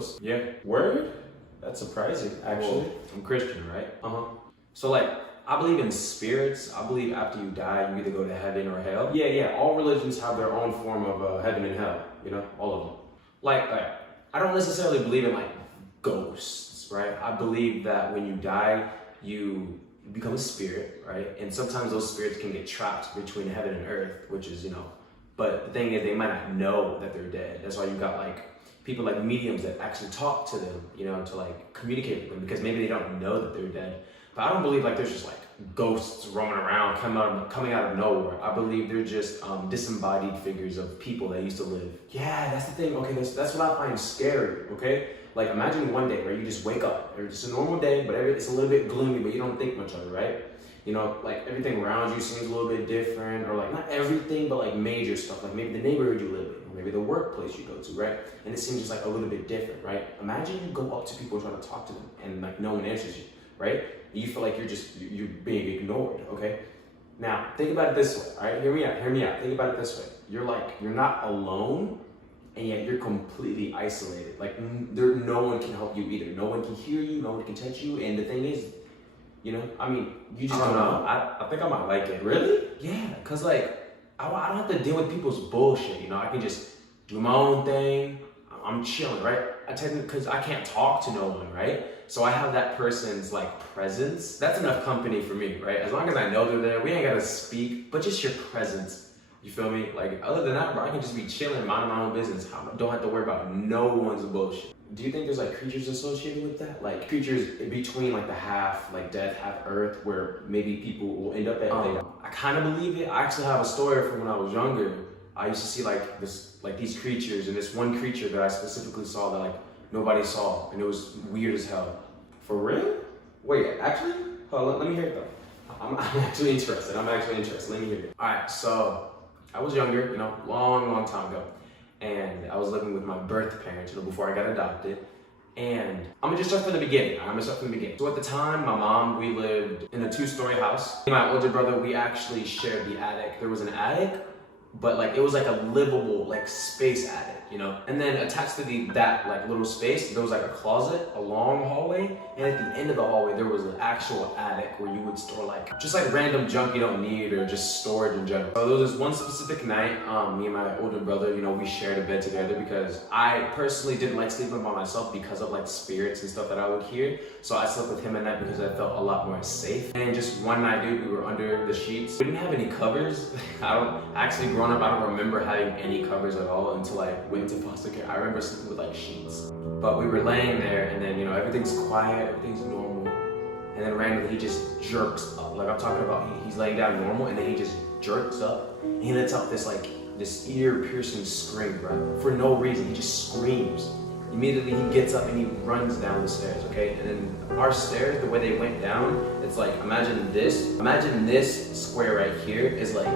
ghosts. Yeah. Word? That's surprising, actually. Well, I'm Christian, right? Uh-huh. So like, I believe in spirits. I believe after you die, you either go to heaven or hell. Yeah. All religions have their own form of heaven and hell. You know, all of them. Like, I don't necessarily believe in like ghosts, right? I believe that when you die, you become a spirit, right? And sometimes those spirits can get trapped between heaven and earth, which is, you know, but the thing is they might not know that they're dead. That's why you got like people like mediums that actually talk to them, you know, to like communicate with them because maybe they don't know that they're dead. But I don't believe like there's just like ghosts roaming around, coming out of nowhere. I believe they're just disembodied figures of people that used to live. Yeah, that's the thing. Okay, that's what I find scary, okay? Like imagine one day where you just wake up, it's just a normal day, but it's a little bit gloomy, but you don't think much of it, right? You know, like everything around you seems a little bit different, or like not everything, but like major stuff, like maybe the neighborhood you live in, or maybe the workplace you go to, right? And it seems just like a little bit different, right? Imagine you go up to people and try to talk to them and like no one answers you, right? You feel like you're being ignored, okay? Now, think about it this way, all right? Hear me out. Think about it this way. You're not alone, and yet you're completely isolated. Like no one can help you either. No one can hear you, no one can touch you, and the thing is, you know, I mean, you just don't know. I think I might like it. Really? Yeah, cause like, I don't have to deal with people's bullshit, you know? I can just do my own thing, I'm chilling, right? Cause I can't talk to no one, right? So I have that person's like presence. That's enough company for me, right? As long as I know they're there, we ain't gotta speak, but just your presence. You feel me? Like other than that, bro, I can just be chilling, minding my own business. I don't have to worry about no one's bullshit. Do you think there's like creatures associated with that? Like creatures in between like the half, like death, half earth, where maybe people will end up at? I kind of believe it. I actually have a story from when I was younger. I used to see like these creatures, and this one creature that I specifically saw that like nobody saw, and it was weird as hell. For real? Wait, actually? Hold on, let me hear it though. I'm actually interested. Let me hear it. All right, so I was younger, you know, long time ago. And I was living with my birth parents, you know, before I got adopted. And I'm gonna just start from the beginning. So at the time, my mom, we lived in a 2-story house. Me and my older brother, we actually shared the attic. There was an attic, but like it was like a livable like space attic, you know? And then attached to that like little space, there was like a closet, a long hallway, and at the end of the hallway, there was an actual attic where you would store like, just like random junk you don't need or just storage in general. So there was this one specific night, me and my older brother, you know, we shared a bed together because I personally didn't like sleeping by myself because of like spirits and stuff that I would hear. So I slept with him at night because I felt a lot more safe. And just one night, dude, we were under the sheets. We didn't have any covers. Growing up, I don't remember having any covers at all until I went into foster care. I remember sleeping with like sheets. But we were laying there and then, you know, everything's quiet, everything's normal. And then randomly he just jerks up. Like I'm talking about, he's laying down normal and then he just jerks up. And he lets out this ear-piercing scream, bro. For no reason, he just screams. Immediately he gets up and he runs down the stairs, okay? And then our stairs, the way they went down, it's like, imagine this square right here is like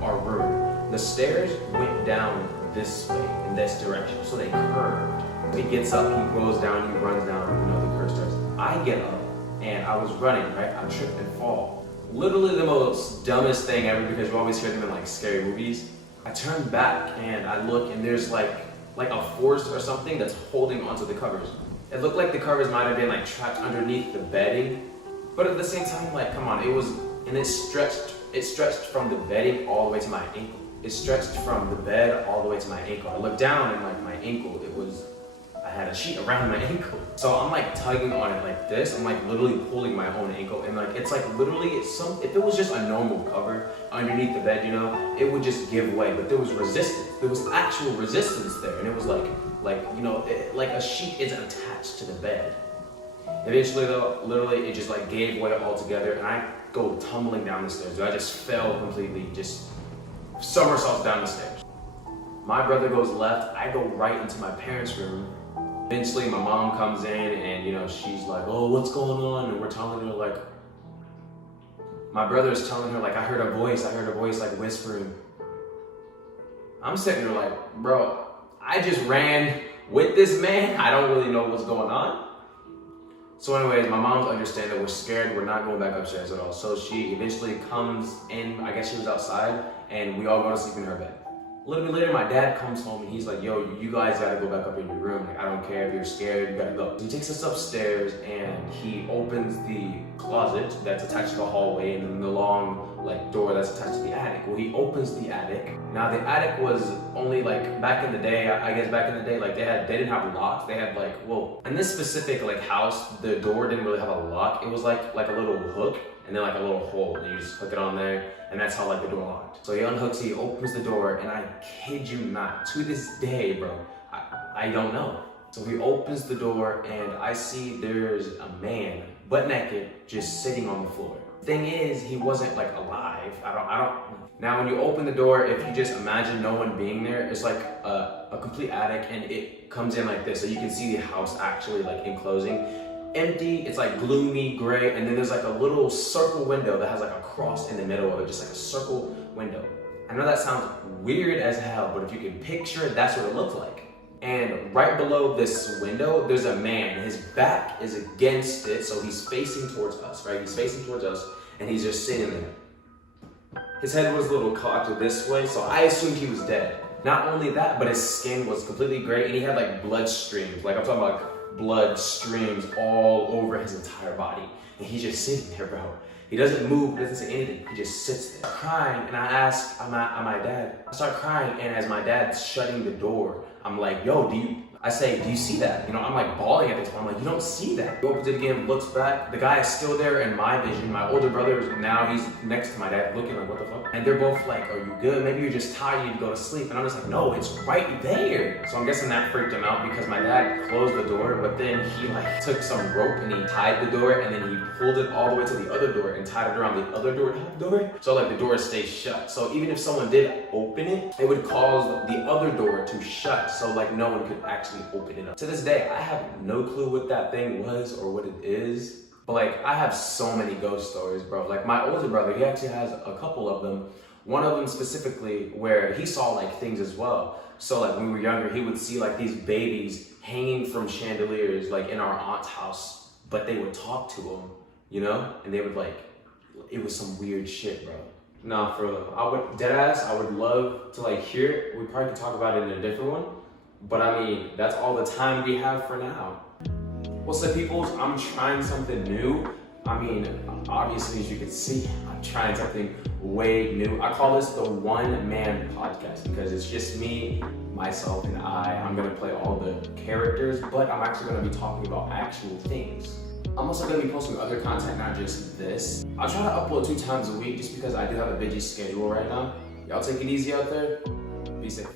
our room. The stairs went down this way, in this direction, so they curved. He gets up, he goes down, he runs down, you know, the curve starts. I get up, and I was running, right? I trip and fall. Literally the most dumbest thing ever because you always hear them in like scary movies. I turn back and I look and there's like a force or something that's holding onto the covers. It looked like the covers might have been like trapped underneath the bedding, but at the same time, like, come on, it stretched from the bedding all the way to my ankle. It stretched from the bed all the way to my ankle. I looked down and like my ankle, I had a sheet around my ankle. So I'm like tugging on it like this. I'm like literally pulling my own ankle. And like, it's like literally, if it was just a normal cover underneath the bed, you know, it would just give way. But there was resistance. There was actual resistance there. And it was like you know, like a sheet isn't attached to the bed. Eventually though, literally it just like gave way altogether. And I go tumbling down the stairs. I just fell completely, just somersaults down the stairs. My brother goes left. I go right into my parents' room. Eventually my mom comes in and, you know, she's like, oh, what's going on? And we're telling her like, my brother's telling her like, I heard a voice like whispering. I'm sitting there like, bro, I just ran with this man. I don't really know what's going on. So anyways, my mom's understand that we're scared. We're not going back upstairs at all. So she eventually comes in, I guess she was outside, and we all go to sleep in her bed. A little bit later, my dad comes home and he's like, yo, you guys gotta go back up in your room. Like, I don't care if you're scared, you gotta go. So he takes us upstairs and he opens the closet that's attached to the hallway and then the long like door that's attached to the attic. Well, he opens the attic. Now the attic was only like back in the day, I guess back in the day, like they didn't have locks. They had like, well, in this specific like house, the door didn't really have a lock. It was like a little hook and then like a little hole and you just hook it on there and that's how like the door locked. So he unhooks it, he opens the door and I kid you not, to this day, bro, I don't know. So he opens the door and I see there's a man, butt naked, just sitting on the floor. Thing is, he wasn't like alive. I don't. Now when you open the door, if you just imagine no one being there, it's like a complete attic and it comes in like this. So you can see the house actually like enclosing. Empty, it's like gloomy gray, and then there's like a little circle window that has like a cross in the middle of it, just like a circle window. I know that sounds weird as hell, but if you can picture it, that's what it looked like. And right below this window, there's a man. His back is against it, so he's facing towards us, right? He's facing towards us, and he's just sitting there. His head was a little cocked this way, so I assumed he was dead. Not only that, but his skin was completely gray, and he had like blood streams. Like I'm talking about blood streams all over his entire body. And he's just sitting there, bro. He doesn't move, doesn't say anything. He just sits there crying. And I ask my dad. I start crying, and as my dad's shutting the door, I'm like, yo, do you see that? You know, I'm like bawling at this point. I'm like, you don't see that. He opens it again, looks back. The guy is still there in my vision. My older brother is now, he's next to my dad looking like, what the fuck? And they're both like, are you good? Maybe you're just tired, you need to go to sleep. And I'm just like, no, it's right there. So I'm guessing that freaked him out because my dad closed the door, but then he like took some rope and he tied the door and then he pulled it all the way to the other door and tied it around the other door. So like the door stays shut. So even if someone did open it, it would cause the other door to shut. So like no one could actually open it up. To this day, I have no clue what that thing was or what it is. But like, I have so many ghost stories, bro. Like my older brother, he actually has a couple of them. One of them specifically where he saw like things as well. So like when we were younger, he would see like these babies hanging from chandeliers like in our aunt's house, but they would talk to him, you know? And they would like, it was some weird shit, bro. Nah, for real. I would love to like hear it. We probably could talk about it in a different one. But I mean, that's all the time we have for now. What's up, peoples? I'm trying something new. I mean, obviously, as you can see, I'm trying something way new. I call this the one-man podcast because it's just me, myself, and I'm gonna play all the characters, but I'm actually gonna be talking about actual things. I'm also gonna be posting other content, not just this. I'll try to upload 2 times a week just because I do have a busy schedule right now. Y'all take it easy out there. Be safe.